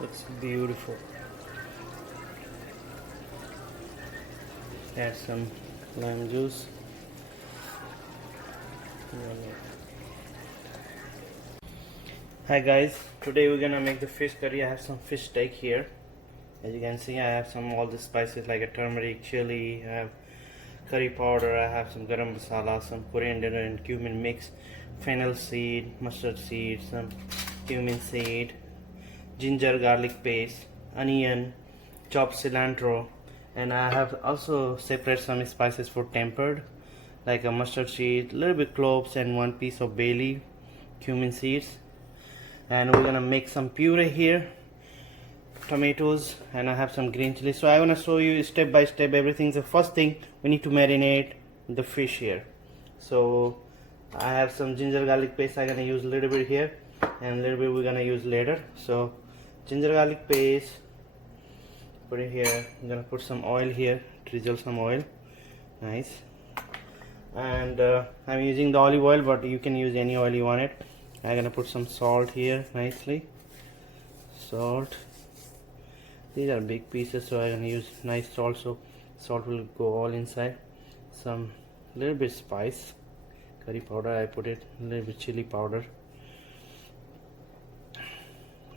Looks beautiful. Add some lime juice. Hi guys, today we're gonna make the fish curry. I have some fish steak here. As you can see, I have all the spices like a turmeric, chili, I have curry powder, I have some garam masala, some coriander and cumin mix, fennel seed, mustard seed, some cumin seed, ginger garlic paste, onion, chopped cilantro, and I have also separate some spices for tempered like a mustard seed, little bit cloves, and one piece of bay leaf, cumin seeds. And we're gonna make some puree here, tomatoes, and I have some green chili. So I want to show you step by step everything. The first thing, we need to marinate the fish here. So I have some ginger garlic paste. I'm gonna use a little bit here and a little bit we're gonna use later. So ginger garlic paste, put it here. I'm gonna put some oil here, drizzle some oil, nice. And I'm using the olive oil, but you can use any oil you want it. I'm gonna put some salt here nicely. Salt. These are big pieces, so I'm gonna use nice salt, so salt will go all inside. Some little bit spice, curry powder. I put it, a little bit chili powder,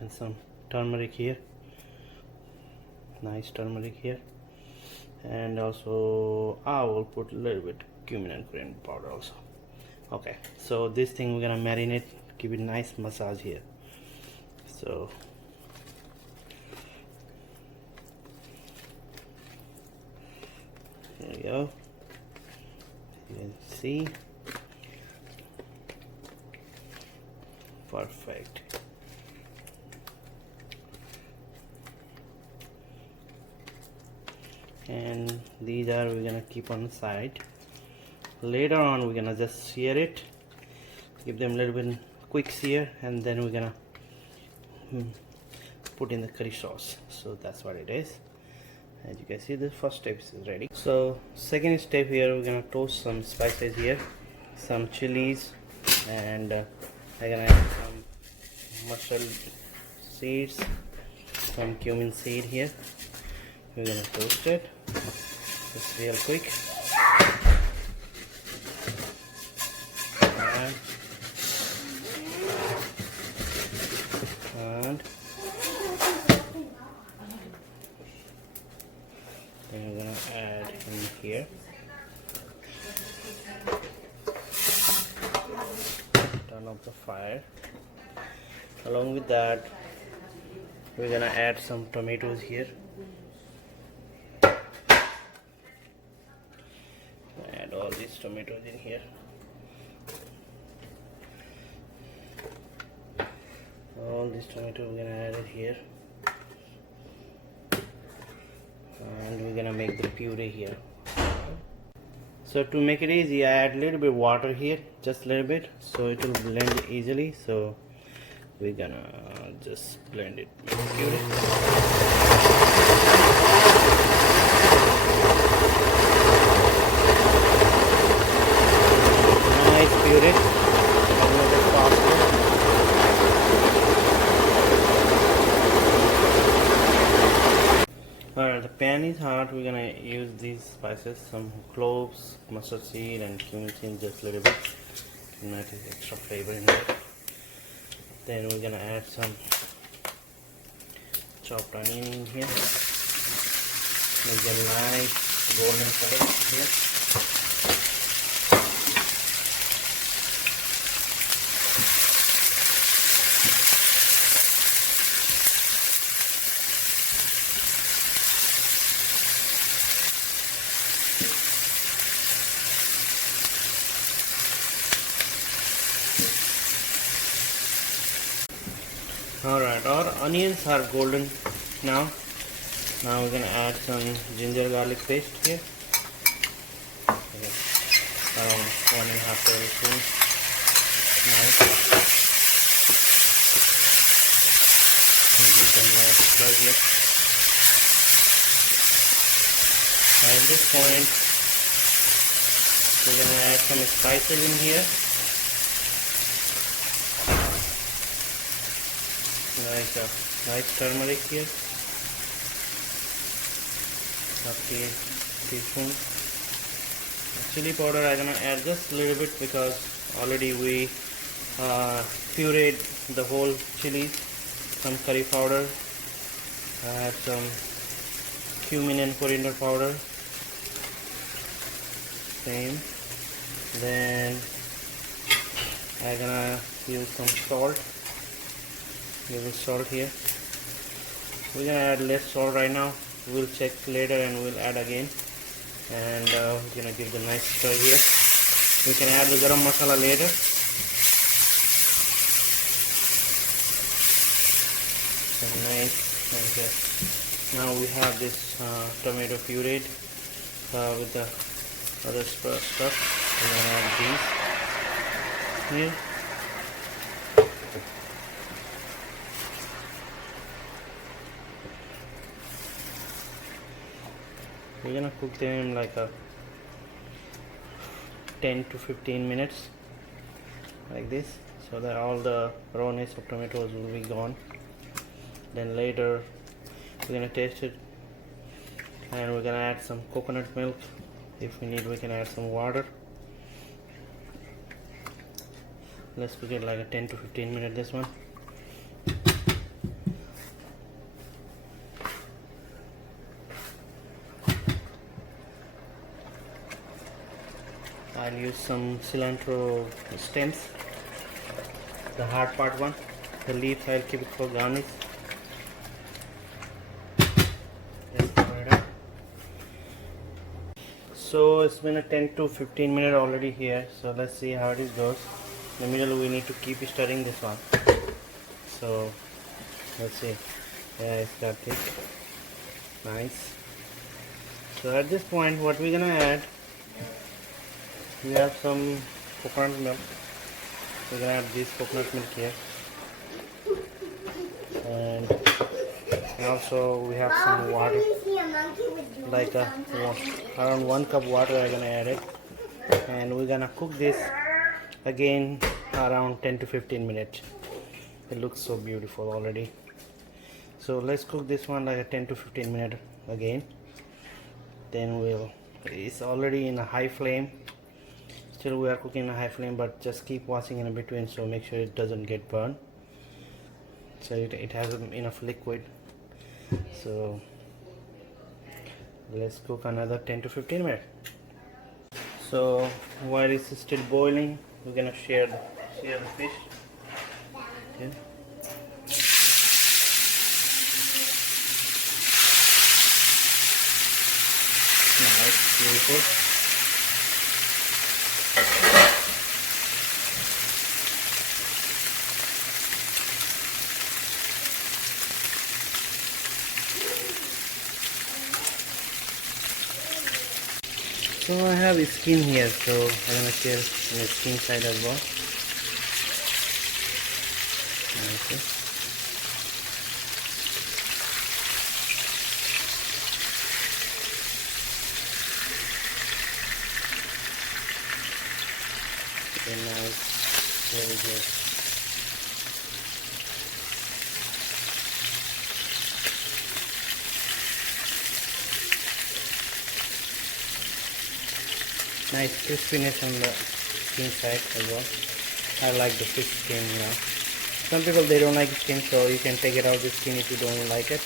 and some turmeric here. Nice turmeric here, and also I will put a little bit cumin and coriander powder also. Okay, so this thing we're gonna marinate, give it nice massage here. So there we go. You can see, perfect. And these are we're gonna keep on the side. Later on we're gonna just sear it, give them a little bit quick sear, and then we're gonna put in the curry sauce. So that's what it is. As you can see, the first step is ready. So second step here, we're gonna toast some spices here, some chilies, and I'm gonna add some mustard seeds, some cumin seed here. We're gonna toast it just real quick. And then we're gonna add in here. Turn off the fire. Along with that, we're gonna add some tomatoes here. Add all these tomatoes in here. All these tomatoes we're gonna add it here, and we're gonna make the puree here. So to make it easy, I add a little bit of water here, just a little bit, so it will blend easily. So we're gonna just blend it, make the puree. Nice puree. Alright, the pan is hot. We're gonna use these spices, some cloves, mustard seed, and cumin seed, just a little bit. That is extra flavor in it. Then we're gonna add some chopped onion in here. Make a nice golden color here. Alright, our onions are golden now. Now we're gonna add some ginger garlic paste here. Okay. Around 1.5 tablespoons. Nice. Give them nice color here. At this point, we're gonna add some spices in here. nice turmeric here. Okay, teaspoon. Chili powder I'm gonna add just a little bit because already we pureed the whole chilies. Some curry powder. I add some cumin and coriander powder. Same. Then I'm gonna use some salt. Little salt here. We're gonna add less salt right now. We'll check later and we'll add again. And we're gonna give the nice stir here. We can add the garam masala later. So nice. Okay. Now we have this tomato puree with the other stuff. We're gonna add these here. We're gonna cook them like a 10 to 15 minutes like this, so that all the rawness of tomatoes will be gone. Then later we're gonna taste it, and we're gonna add some coconut milk. If we need, we can add some water. Let's cook it like a 10 to 15 minutes, this one. I'll use some cilantro stems, the hard part one. The leaves I'll keep it for garnish. Let's cover it up. So it's been a 10 to 15 minutes already here. So let's see how it goes. In the middle we need to keep stirring this one. So let's see. Yeah, it's got thick. Nice. So at this point, what we're gonna add, we have some coconut milk. We're gonna add this coconut milk here, and also we have some water, like around 1 cup water. I'm gonna add it, and we're gonna cook this again around 10 to 15 minutes. It looks so beautiful already. So let's cook this one like a 10 to 15 minutes again. Then it's already in a high flame. Still we are cooking in a high flame, but just keep watching in between, so make sure it doesn't get burned. So it has enough liquid. So let's cook another 10 to 15 minutes. So while it's still boiling, we're gonna share the fish. Okay. Nice, beautiful. So I have a skin here, so I'm gonna share on the skin side as well. Okay. Very nice, very good. Nice crispiness on the skin side as well. I like the fish skin, you know. Some people, they don't like the skin, so you can take it out the skin if you don't like it.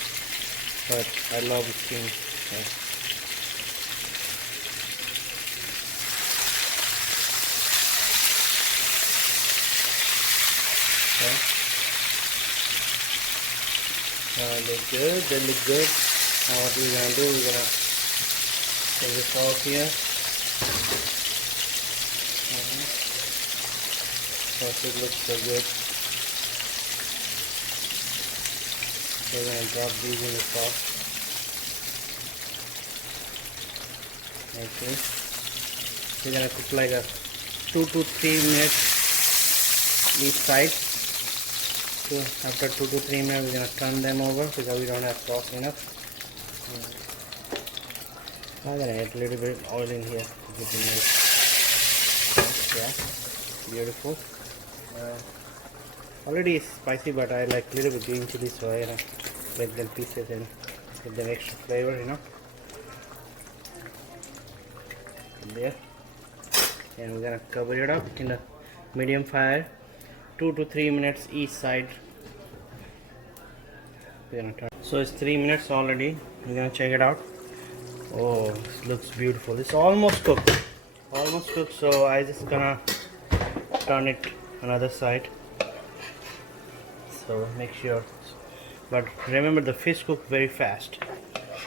But I love the skin. Yeah. Okay. Look good. They look good. Now what we're gonna do? We're gonna take this off here. It looks so good. So we're going to drop these in the sauce. Okay. We're going to cook like a 2 to 3 minutes each side. So after 2 to 3 minutes, we're going to turn them over because we don't have sauce enough. I'm going to add a little bit of oil in here to get it nice. Yeah, beautiful. Already it's spicy, but I like a little bit green chili, so I break them pieces and give them extra flavor, there. And we're gonna cover it up in a medium fire, 2 to 3 minutes each side. We're gonna turn. So it's 3 minutes already. We're gonna check it out. Oh, this looks beautiful. It's almost cooked. Almost cooked. So I just gonna turn it another side. So make sure. But remember, the fish cook very fast.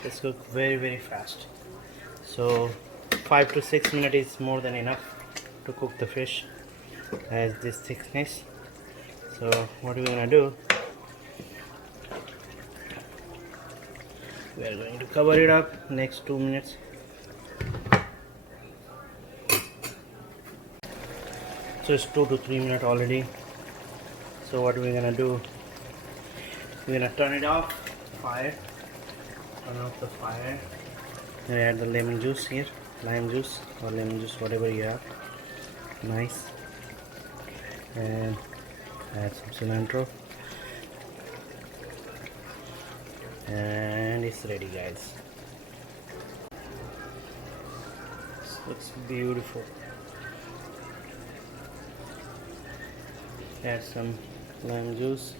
It's cooked very fast. So 5 to 6 minutes is more than enough to cook the fish. Has this thickness. So what we're gonna do? We are going to cover it up next 2 minutes. So it's 2 to 3 minutes already. So what we're gonna do? We're gonna turn it off. Fire. Turn off the fire. And add the lemon juice here, lime juice or lemon juice, whatever you have. Nice. And add some cilantro. And it's ready, guys. This looks beautiful. Add some lime juice.